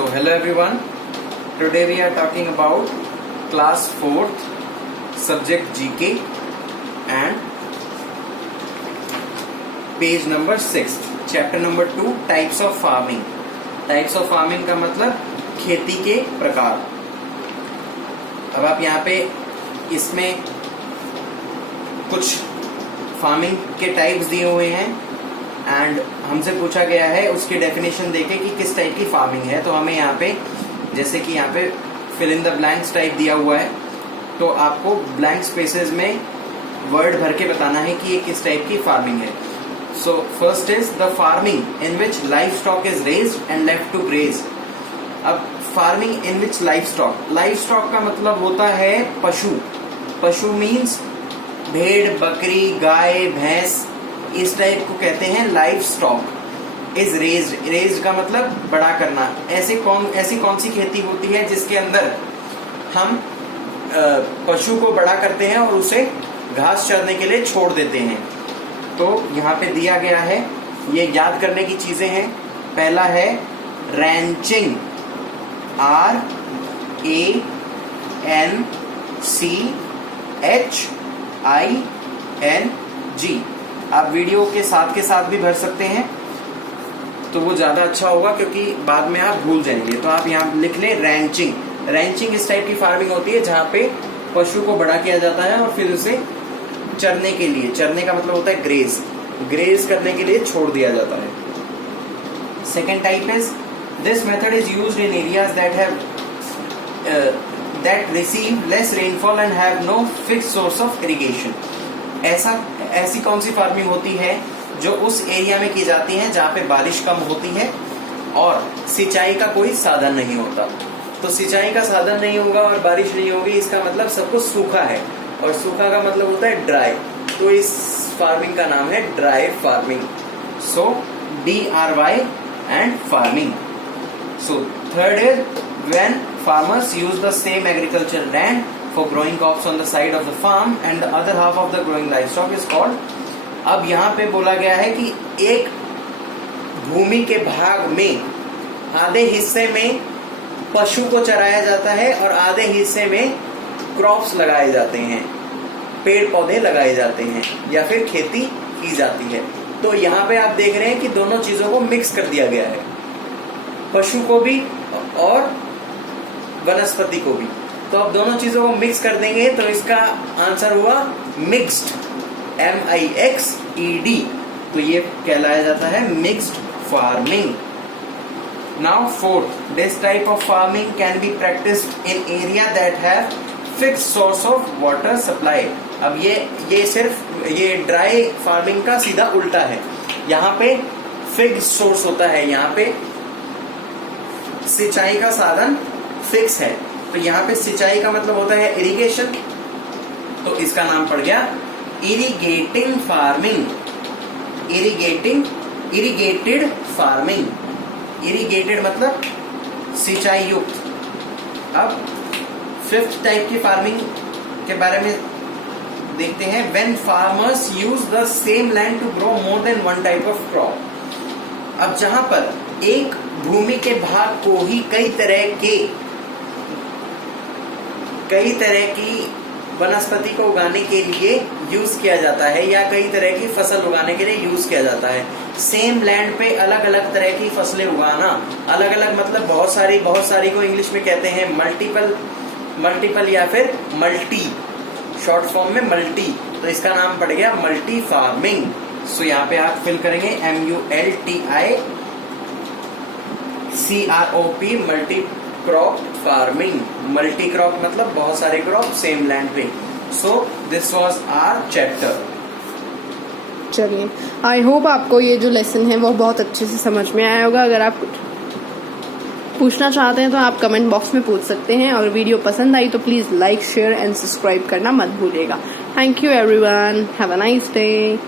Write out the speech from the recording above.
So hello everyone, today we are talking about class 4th subject GK and page number 6 chapter number 2 types of farming. Types of farming का मतलब खेती के प्रकार. अब आप यहाँ पे इसमें कुछ फार्मिंग के टाइप्स दिए हुए हैं एंड हमसे पूछा गया है उसकी डेफिनेशन देके कि किस टाइप की फार्मिंग है. तो हमें यहाँ पे जैसे कि यहाँ पे fill in the blanks type दिया हुआ है, तो आपको ब्लैंक स्पेसेस में वर्ड भर के बताना है कि ये किस टाइप की फार्मिंग है. So first is the farming in which livestock is raised and left to graze. अब फार्मिंग इन विच लाइफ स्टॉक का मतलब होता है पशु. पशु मीन्स भेड़, बकरी, गाय, भैंस, इस टाइप को कहते हैं लाइफ स्टॉक. इज रेज्ड का मतलब बड़ा करना. ऐसी कौन सी खेती होती है जिसके अंदर हम पशु को बड़ा करते हैं और उसे घास चरने के लिए छोड़ देते हैं. तो यहाँ पे दिया गया है, ये याद करने की चीजें हैं. पहला है रैंचिंग, RANCHING. आप वीडियो के साथ भी भर सकते हैं तो वो ज्यादा अच्छा होगा क्योंकि बाद में आप भूल जाएंगे. तो आप यहाँ लिख लें रैंचिंग. रैंचिंग इस टाइप की फार्मिंग होती है जहाँ पे पशु को बड़ा किया जाता है और फिर उसे चरने के लिए, चरने का मतलब होता है ग्रेज करने के लिए छोड़ दिया जाता है. Second type is this method is used in areas that receive less rainfall and have no fixed source of irrigation. ऐसी कौन सी फार्मिंग होती है जो उस एरिया में की जाती है जहाँ पे बारिश कम होती है और सिंचाई का कोई साधन नहीं होता. तो सिंचाई का साधन नहीं होगा और बारिश नहीं होगी, इसका मतलब सब कुछ सूखा है और सूखा का मतलब होता है ड्राई. तो इस फार्मिंग का नाम है dry farming. So DRY and farming. So third is when farmers use the same agricultural land for growing crops on the side of the farm and the other half of the growing livestock is called. अब यहाँ पे बोला गया है कि एक भूमि के भाग में आधे हिस्से में पशु को चराया जाता है और आधे हिस्से में क्रॉप्स लगाए जाते हैं, पेड़ पौधे लगाए जाते हैं या फिर खेती की जाती है. तो यहाँ पे आप देख रहे हैं कि दोनों चीजों को मिक्स कर दिया गया है, पशु को भी और वनस्पति को भी. तो अब दोनों चीजों को मिक्स कर देंगे तो इसका आंसर हुआ मिक्स्ड, MIXED. तो ये कहलाया जाता है mixed farming. Now fourth, this type of farming can be practised in area that have fixed source of water supply. अब ये सिर्फ ये ड्राई फार्मिंग का सीधा उल्टा है. यहाँ पे फिक्स्ड सोर्स होता है, यहाँ पे सिंचाई का साधन फिक्स है. तो यहाँ पे सिंचाई का मतलब होता है इरिगेशन, तो इसका नाम पड़ गया irrigating farming. Irrigated farming. Irrigated मतलब सिंचाई युक्त. अब फिफ्थ टाइप की फार्मिंग के बारे में देखते हैं. When farmers use the same land to grow more than one type of crop. अब जहां पर एक भूमि के भाग को ही कई तरह की वनस्पति को उगाने के लिए यूज किया जाता है या कई तरह की फसल उगाने के लिए यूज किया जाता है. सेम लैंड पे अलग अलग तरह की फसलें उगाना. अलग अलग मतलब बहुत सारी को इंग्लिश में कहते हैं मल्टीपल या फिर मल्टी, शॉर्ट फॉर्म में मल्टी. तो इसका नाम पड़ गया मल्टी फार्मिंग. सो यहाँ पे आप फिल करेंगे MULTICROP, multi crop farming. Multi crop मतलब बहुत सारे क्रॉप सेम लैंड पे. So this was our chapter. चलिए, आई होप आपको ये जो लेसन है वो बहुत अच्छे से समझ में आया होगा. अगर आप कुछ पूछना चाहते हैं तो आप कमेंट बॉक्स में पूछ सकते हैं. और वीडियो पसंद आई तो please like, share and subscribe करना मत भूलिएगा. Thank you everyone. Have a nice day.